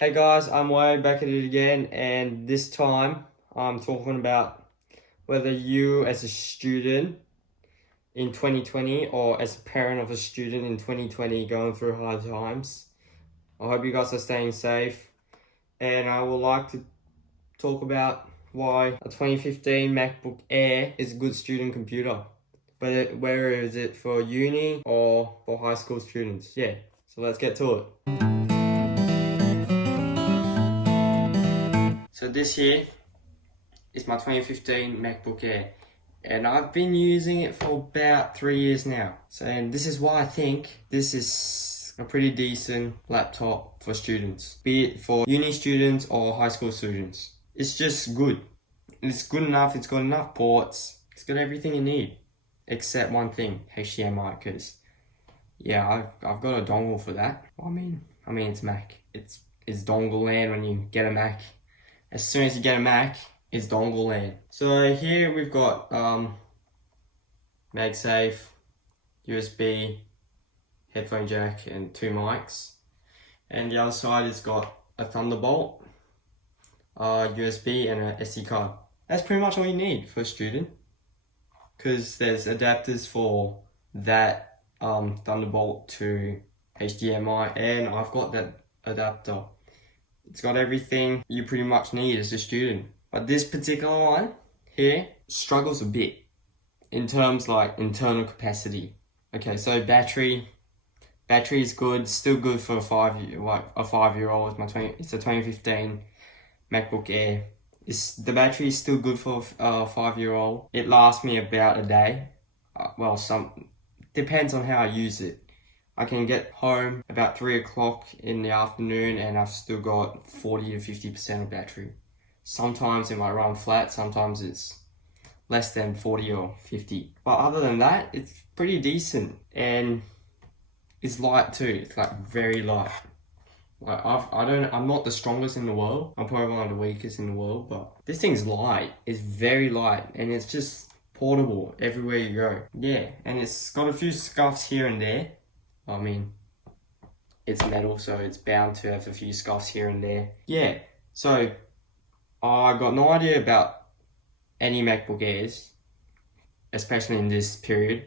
Hey guys, I'm way back at it again, and this time I'm talking about whether you as a student in 2020 or as a parent of a student in 2020 going through hard times. I hope you guys are staying safe, and I would like to talk about why a 2015 MacBook Air is a good student computer. But whether is it for uni or for high school students? Yeah, so let's get to it. So this here is my 2015 MacBook Air, and I've been using it for about 3 years now. And this is why I think this is a pretty decent laptop for students, be it for uni students or high school students. It's just good. It's good enough, it's got enough ports, it's got everything you need, except one thing, HDMI, because yeah, I've got a dongle for that. I mean it's Mac. It's dongle land when you get a Mac. As soon as you get a Mac, it's dongle land. So here we've got MagSafe, USB, headphone jack, and 2 mics. And the other side it's got a Thunderbolt, USB, and a SD card. That's pretty much all you need for a student, because there's adapters for that Thunderbolt to HDMI, and I've got that adapter. It's got everything you pretty much need as a student. But this particular one here struggles a bit in terms like internal capacity. Okay, so battery is good, still good for a 5-year-old. It's a 2015 MacBook Air. The battery is still good for a 5-year-old. It lasts me about a day. Depends on how I use it. I can get home about 3 o'clock in the afternoon and I've still got 40 to 50% of battery. Sometimes it might run flat, sometimes it's less than 40 or 50. But other than that, it's pretty decent, and it's light too. It's like very light. Like I'm not the strongest in the world. I'm probably one of the weakest in the world, but this thing's light. It's very light, and it's just portable everywhere you go. Yeah, and it's got a few scuffs here and there. I mean, it's metal, so it's bound to have a few scuffs here and there. Yeah, so I got no idea about any MacBook Airs, especially in this period.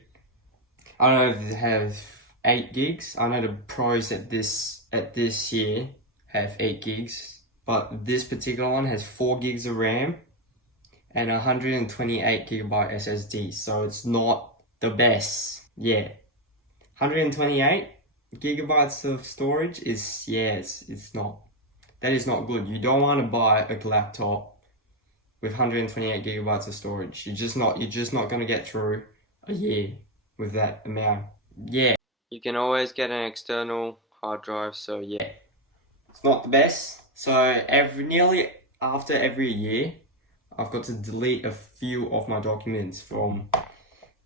I don't know if they have 8 gigs. I know the Pros at this year have 8 gigs, but this particular one has 4 gigs of RAM and 128 gigabyte SSD, so it's not the best. Yeah, 128 gigabytes of storage is, it's not. That is not good. You don't want to buy a laptop with 128 gigabytes of storage. You're just not going to get through a year with that amount. Yeah. You can always get an external hard drive, so yeah. It's not the best. So nearly after every year, I've got to delete a few of my documents from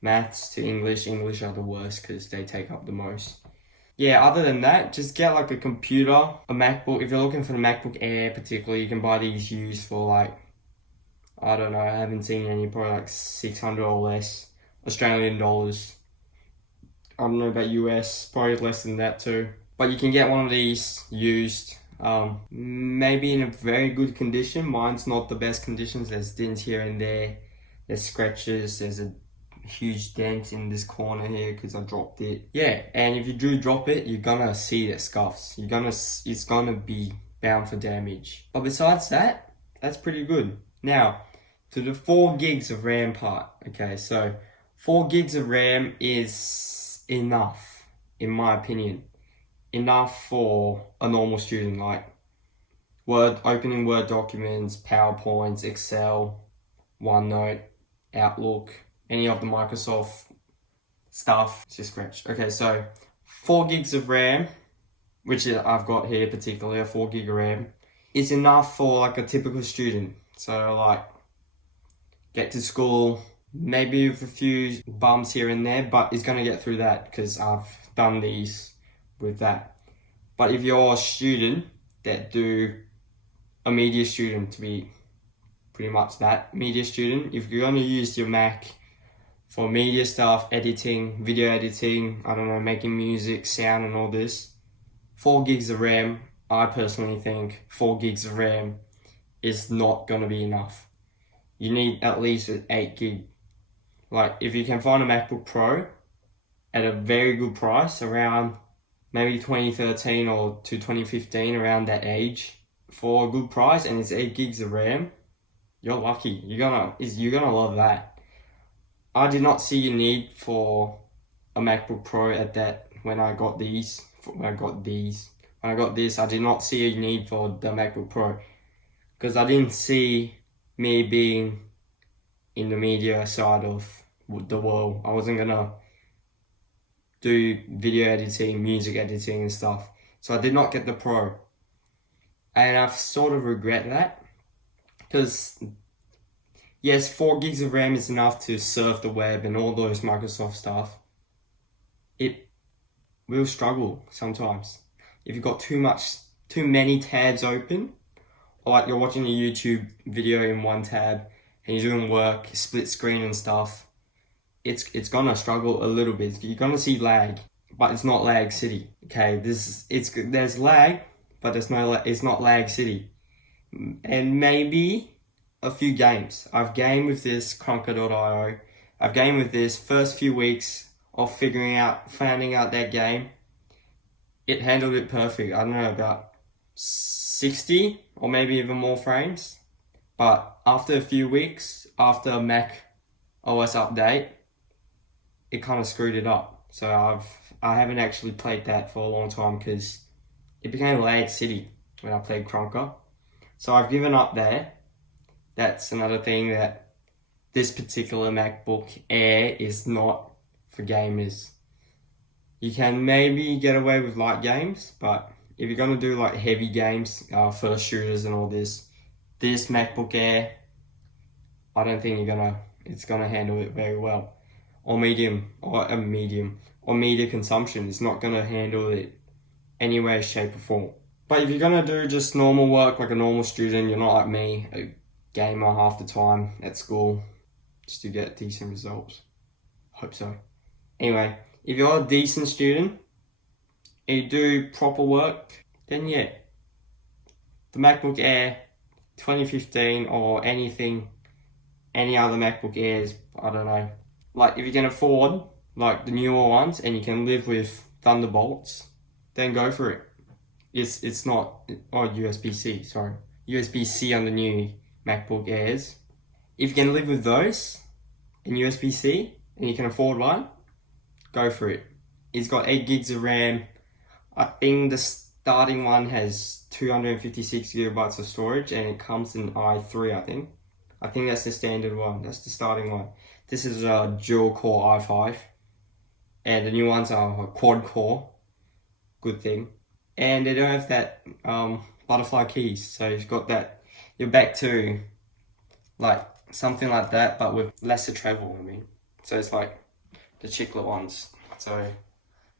maths to English. English are the worst because they take up the most. Yeah, other than that, just get like a computer, a MacBook. If you're looking for the MacBook Air particularly, you can buy these used for like, I don't know, I haven't seen any, probably like 600 or less Australian dollars. I don't know about US, probably less than that too. But you can get one of these used, maybe in a very good condition. Mine's not the best conditions. There's dents here and there. There's scratches. There's a huge dent in this corner here because I dropped it. Yeah, and if you do drop it, you're gonna see the scuffs. It's gonna be bound for damage. But besides that, that's pretty good. Now, to the 4 gigs of RAM part. Okay, so 4 gigs of RAM is enough, in my opinion. Enough for a normal student, like opening Word documents, PowerPoints, Excel, OneNote, Outlook, any of the Microsoft stuff. It's just scratch. Okay, so 4 gigs of RAM, which I've got here particularly, a 4 gig of RAM, is enough for like a typical student. So like, get to school, maybe with a few bumps here and there, but it's gonna get through that because I've done these with that. But if you're a student a media student, to be pretty much that, media student, if you're gonna use your Mac for media stuff, editing, video editing, I don't know, making music, sound and all this, 4 gigs of RAM I personally think 4 gigs of RAM is not gonna be enough. You need at least an 8 gig. Like, if you can find a MacBook Pro at a very good price, around maybe 2013 or to 2015, around that age, for a good price, and it's 8 gigs of RAM, you're lucky. You're gonna love that. I did not see a need for a MacBook Pro at that when I got this. I did not see a need for the MacBook Pro because I didn't see me being in the media side of the world. I wasn't gonna do video editing, music editing and stuff. So I did not get the Pro. And I've sort of regret that because yes, 4 gigs of RAM is enough to surf the web and all those Microsoft stuff. It will struggle sometimes. If you've got too many tabs open, or like you're watching a YouTube video in one tab and you're doing work, split screen and stuff, it's gonna struggle a little bit. You're gonna see lag, but it's not lag city. Okay, there's lag, but it's not lag city. And maybe a few games. I've gamed with this Conquer.io. I've gamed with this first few weeks of finding out that game. It handled it perfect. I don't know, about 60 or maybe even more frames. But after a few weeks, after a Mac OS update, it kind of screwed it up. So I haven't actually played that for a long time because it became lag city when I played Conquer. So I've given up there. That's another thing, that this particular MacBook Air is not for gamers. You can maybe get away with light games, but if you're gonna do like heavy games, first shooters and all this MacBook Air, I don't think it's gonna handle it very well. Or media consumption. It's not gonna handle it any way, shape or form. But if you're gonna do just normal work like a normal student, you're not like me, a gamer half the time at school, just to get decent results. Hope so. Anyway, if you're a decent student and you do proper work, then yeah, the MacBook Air 2015 or any other MacBook Airs, I don't know. Like, if you can afford like the newer ones and you can live with Thunderbolts, then go for it. It's not, USB-C, sorry. USB-C on the new MacBook Airs. If you can live with those and USB-C and you can afford one, go for it. It's got 8 gigs of RAM. I think the starting one has 256 gigabytes of storage and it comes in i3, I think. I think that's the standard one. That's the starting one. This is a dual core i5. And the new ones are quad core. Good thing. And they don't have that butterfly keys. So you've got that. You're back to like something like that, but with lesser travel, I mean. So it's like the chiclet ones. So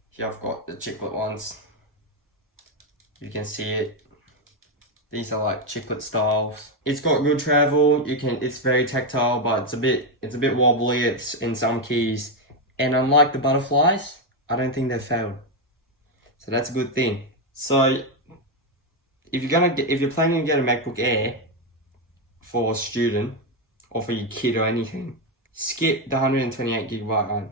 here I've got the chiclet ones. You can see it. These are like chiclet styles. It's got good travel. It's very tactile, but it's a bit wobbly. It's in some keys. And unlike the butterflies, I don't think they've failed. So that's a good thing. So if you're planning to get a MacBook Air for a student or for your kid or anything, skip the 128 gigabyte one.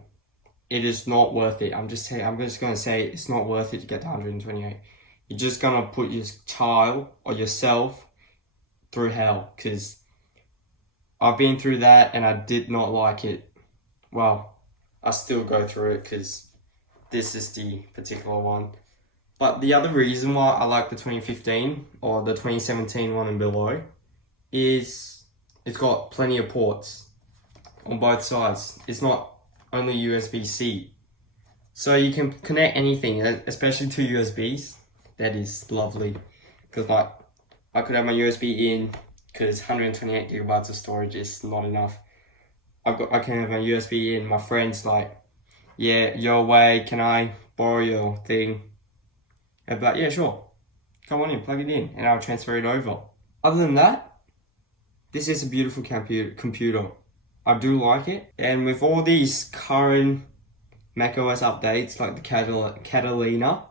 It is not worth it. I'm just gonna say it's not worth it to get the 128. You're just gonna put your child or yourself through hell, because I've been through that and I did not like it. Well, I still go through it because this is the particular one. But the other reason why I like the 2015 or the 2017 one and below is it's got plenty of ports on both sides. It's not only USB-C. So you can connect anything, especially to USBs. That is lovely. Because like, I could have my USB in, because 128 gigabytes of storage is not enough. I can have my USB in. My friend's like, yeah, you're away, can I borrow your thing? I'd be like, yeah, sure. Come on in, plug it in, and I'll transfer it over. Other than that, this is a beautiful computer. I do like it. And with all these current macOS updates, like the Catalina,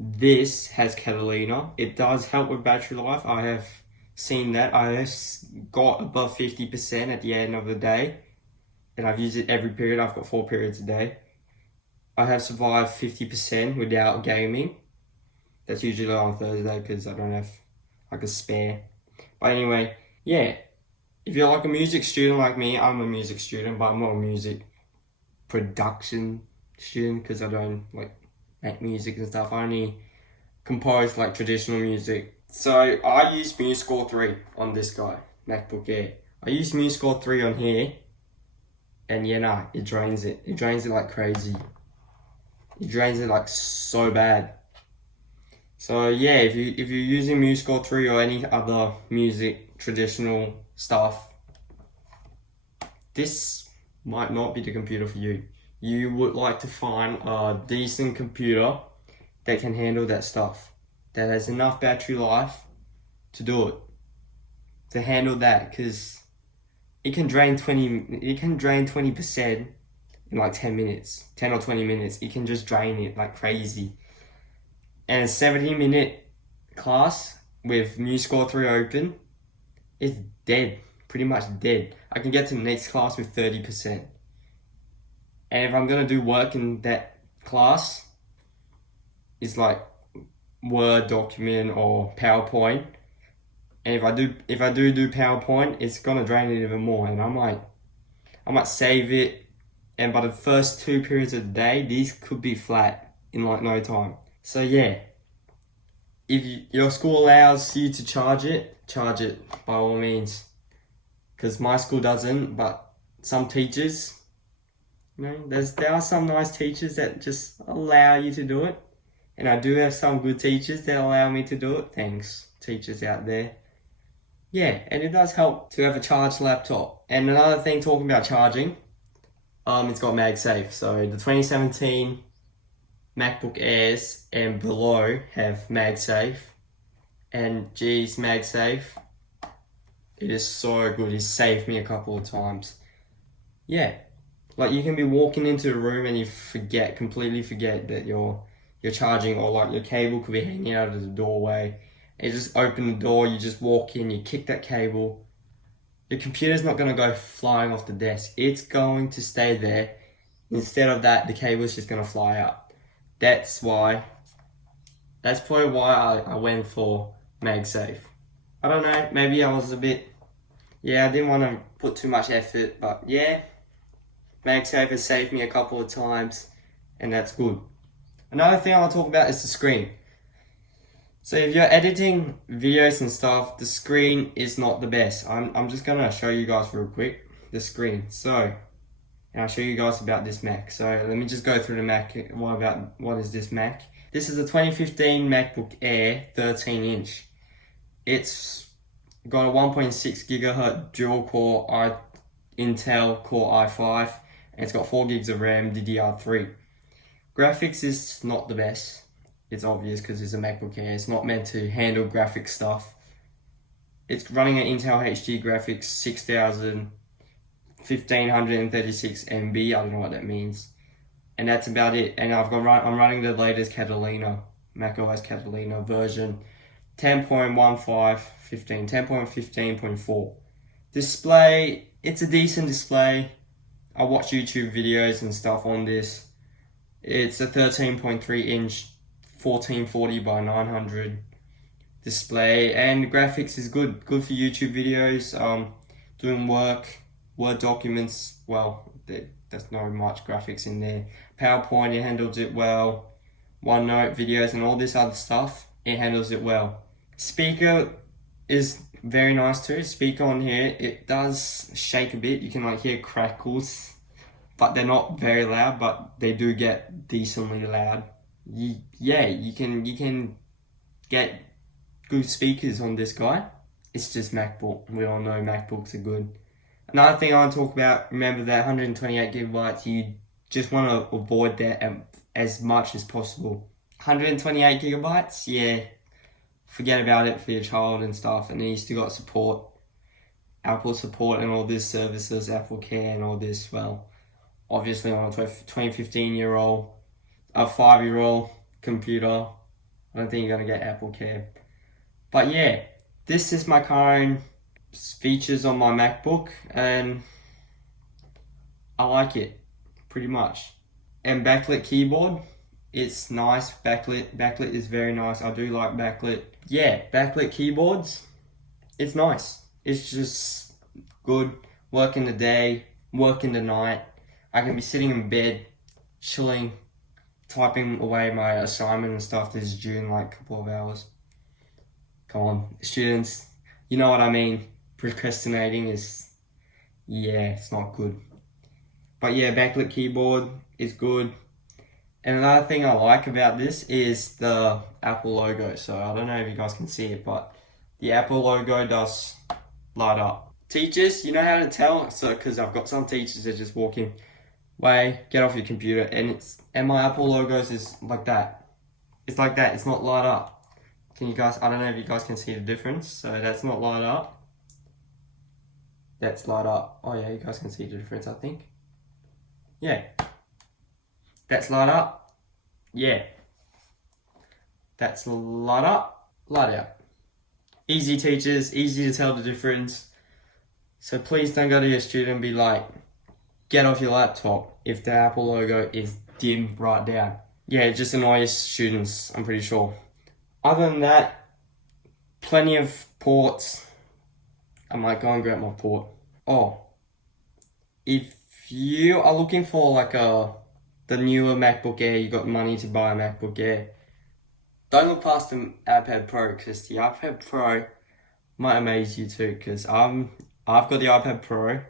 This has Catalina. It does help with battery life. I have seen that. I have got above 50% at the end of the day, and I've used it every period. I've got 4 periods a day. I have survived 50% without gaming. That's usually on Thursday because I don't have like a spare. But anyway, yeah. If you're like a music student like me, I'm a music student, but I'm not a music production student because I don't like make music and stuff. I only compose like traditional music. So I use Musical 3 on this guy, MacBook Air. I use Musical 3 on here, and yeah, nah, it drains it. It drains it like crazy. It drains it like so bad. So yeah, if you're using Musical 3 or any other music traditional stuff, this might not be the computer for you. You would like to find a decent computer that can handle that stuff, that has enough battery life to do it, to handle that, because it can drain 20% in like 10 minutes, 10 or 20 minutes. It can just drain it like crazy. And a 70-minute class with Musical 3 open is dead, pretty much dead. I can get to the next class with 30%. And if I'm gonna do work in that class, it's like Word document or PowerPoint. And if I do PowerPoint, it's gonna drain it even more. And I might save it. And by the first 2 periods of the day, these could be flat in like no time. So yeah, if your school allows you to charge it by all means. Because my school doesn't, but some teachers, there are some nice teachers that just allow you to do it. And I do have some good teachers that allow me to do it. Thanks, teachers out there. Yeah, and it does help to have a charged laptop. And another thing, talking about charging, it's got MagSafe. So the 2017 MacBook Airs and below have MagSafe. And geez, MagSafe, it is so good. It saved me a couple of times. Yeah, like you can be walking into a room and you completely forget that you're charging, or like your cable could be hanging out of the doorway. You just open the door, you just walk in, you kick that cable. Your computer's not going to go flying off the desk. It's going to stay there. Instead of that, the cable's just going to fly up. That's probably why I went for MagSafe. I don't know, maybe I was I didn't want to put too much effort, but yeah, MagSafe has saved me a couple of times, and that's good. Another thing I want to talk about is the screen. So if you're editing videos and stuff, the screen is not the best. I'm just gonna show you guys real quick the screen. So, and I'll show you guys about this Mac. So let me just go through the Mac. What is this Mac? This is a 2015 MacBook Air 13-inch. It's got a 1.6 gigahertz dual core Intel Core i5, and it's got 4 gigs of RAM DDR3. Graphics is not the best. It's obvious because it's a MacBook Air. It's not meant to handle graphic stuff. It's running an Intel HD graphics 1536 MB. I don't know what that means. And that's about it. And I'm running the latest Catalina, macOS Catalina version 10.15.4. Display, it's a decent display. I watch YouTube videos and stuff on this. It's a 13.3 inch 1440 by 900 display, and graphics is good for YouTube videos, doing Word documents. Well, there's not much graphics in there. PowerPoint, it handles it well. OneNote videos and all this other stuff, it handles it well. Speaker is very nice too. Speaker on here, it does shake a bit. You can like hear crackles, but they're not very loud, but they do get decently loud. You can get good speakers on this guy. It's just MacBook. We all know MacBooks are good. Another thing I want to talk about, remember that 128 gigabytes, you just want to avoid that as much as possible. 128 gigabytes, yeah, forget about it for your child and stuff. And then you still got support, Apple support and all these services, Apple Care and all this. Well, obviously on a 2015-year-old, a 5-year-old computer, I don't think you're gonna get Apple Care. But yeah, this is my current features on my MacBook, and I like it pretty much. And backlit keyboard, it's nice. Backlit is very nice. I do like backlit. Yeah, backlit keyboards, it's nice. It's just good. Work in the day, work in the night. I can be sitting in bed, chilling, typing away my assignment and stuff that's due in like a couple of hours. Come on, students, you know what I mean. Procrastinating is, yeah, it's not good. But yeah, backlit keyboard is good. And another thing I like about this is the Apple logo. So I don't know if you guys can see it, but the Apple logo does light up. Teachers, you know how to tell? So, because I've got some teachers that just walk in, way, get off your computer, and my Apple logos is like that. It's like that. It's not light up. Can you guys? I don't know if you guys can see the difference. So that's not light up. That's light up. Oh yeah, you guys can see the difference, I think. Yeah. That's light up. Yeah. That's light up. Light out. Easy teachers, easy to tell the difference. So please don't go to your student and be like, get off your laptop if the Apple logo is dim right down. Yeah, it just annoys students, I'm pretty sure. Other than that, plenty of ports. I might go and grab my port. Oh, if you are looking for like the newer MacBook Air, you got money to buy a MacBook Air, don't look past the iPad Pro, because the iPad Pro might amaze you too, because I've got the iPad Pro.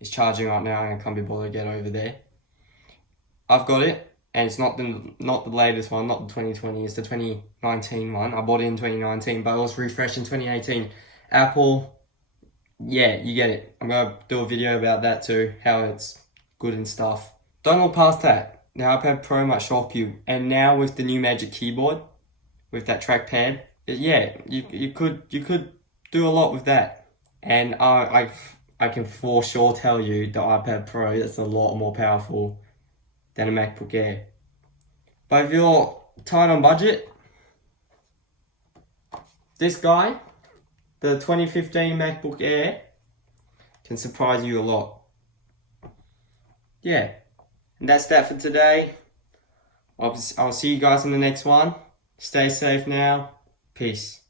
It's charging right now and I can't be bothered to get over there. I've got it, and it's not the latest one, not the 2020, it's the 2019 one. I bought it in 2019, but it was refreshed in 2018. Apple, yeah, you get it. I'm going to do a video about that too, how it's good and stuff. Don't look past that. The iPad Pro might shock you. And now with the new Magic Keyboard, with that trackpad, yeah, you could do a lot with that. And I can for sure tell you the iPad Pro is a lot more powerful than a MacBook Air. But if you're tight on budget, this guy, the 2015 MacBook Air, can surprise you a lot. Yeah, and that's that for today. I'll see you guys in the next one. Stay safe now. Peace.